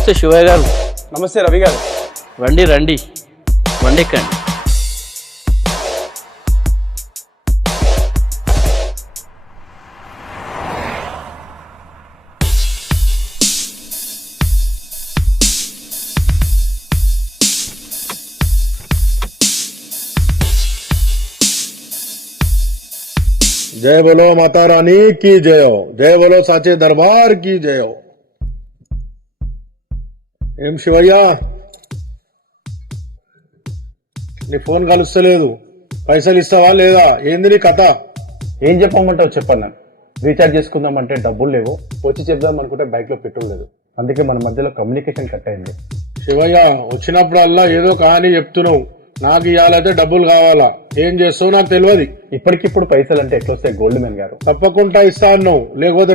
నమస్తే శివయ్య గారు. నమస్తే రవి గారు. రండి రండి, బండి ఎక్కండి. जय बोलो माता रानी की जय हो, जय बोलो साचे दरबार की जय हो. ఏం శివయ్య, నీ ఫోన్ కలుస్తలేదు, పైసలు ఇస్తావా లేదా? ఏంది నీ కథ? ఏం చెప్పమంటావు చెప్పాను. నేను రీఛార్జ్ చేసుకుందామంటే డబ్బులు లేవు, వచ్చి చెప్దాం అనుకుంటే బైక్ లో పెట్రోల్ లేదు, అందుకే మన మధ్యలో కమ్యూనికేషన్ కట్ అయింది. శివయ్య, వచ్చినప్పుడల్లా ఏదో కహాని చెప్తున్నావు. నాకు ఇవ్వాలైతే డబ్బులు కావాలా, ఏం చేస్తావు నాకు తెలియదు. ఇప్పటికిప్పుడు పైసలు అంటే ఎట్లొస్తాయి గోల్డ్ మ్యాన్ గారు? తప్పకుండా ఇస్తా అన్నావు, లేకపోతే